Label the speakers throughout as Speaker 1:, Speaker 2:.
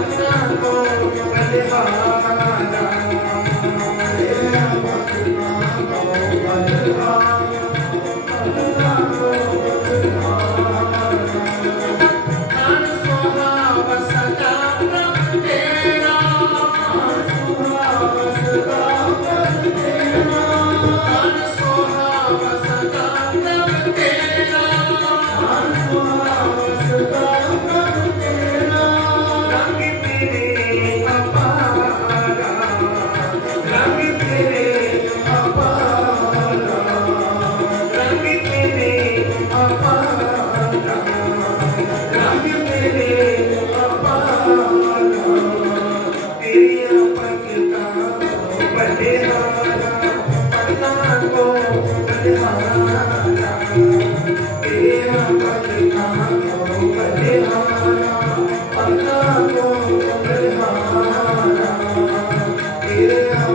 Speaker 1: ਭਗਤਾਂ ਕੋ ਬਲਿਹਾਰਾ ਤੇਰੀਆਂ Yeah.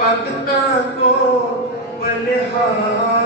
Speaker 1: ਭਗਤਾਂ ਕੋ ਬਲਿਹਾਰ।